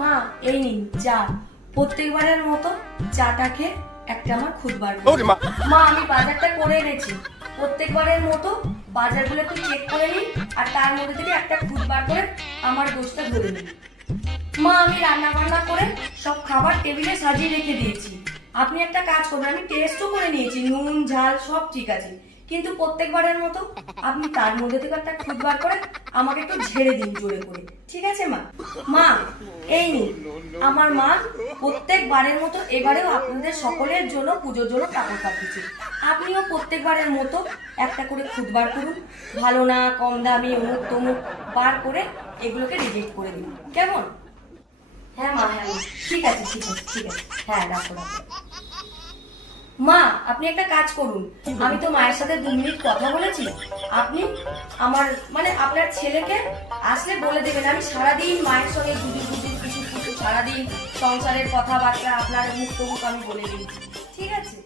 মা এই নিন চা। প্রত্যেকবারের মতো চাটা খেয়ে একটা আমার খুদ বার মা আমি বাজারটা করে এনেছি। প্রত্যেকবারের মতো বাজারগুলো একটু চেক করে নিন আর তার মধ্যে থেকে একটা খুদ বার করে আমার দোষটা ধরে নিন। মা আমি রান্না বান্না করে সব খাবার টেবিলে সাজিয়ে রেখে দিয়েছি। আপনি একটা কাজ করবেন, আমি টেস্টও করে নিয়েছি, নুন ঝাল সব ঠিক আছে, কিন্তু প্রত্যেকবারের মতো আপনি তার মধ্যে থেকে একটা খুদ বার করে আমাকে একটু ঝেড়ে দিন জোরে করে, ঠিক আছে মা? মা এই নিন আমার মা প্রত্যেকবারের মতো এবারেও আপনাদের সকলের জন্য পুজোর জন্য কাপড় কাটতেছে। আপনিও প্রত্যেকবারের মতো একটা করে খুদ বার করুন, ভালো না কম দামি অমুক তমুক বার করে এগুলোকে রিজেক্ট করে দিন, কেমন? হ্যাঁ মা, হ্যাঁ মা, ঠিক আছে ঠিক আছে ঠিক আছে, হ্যাঁ রাখো রাখো। মা আপনি একটা কাজ করুন, আমি তো মায়ের সাথে 2 মিনিট কথা বলেছি, আপনি আমার মানে আপনার ছেলেকে আসলে বলে দেবেন আমি সারাদিন মায়ের সঙ্গে গুজু কিছু কিছু সারাদিন সংসারের কথাবার্তা আপনার মুখ তো মুখ আমি বলে দিয়েছি, ঠিক আছে?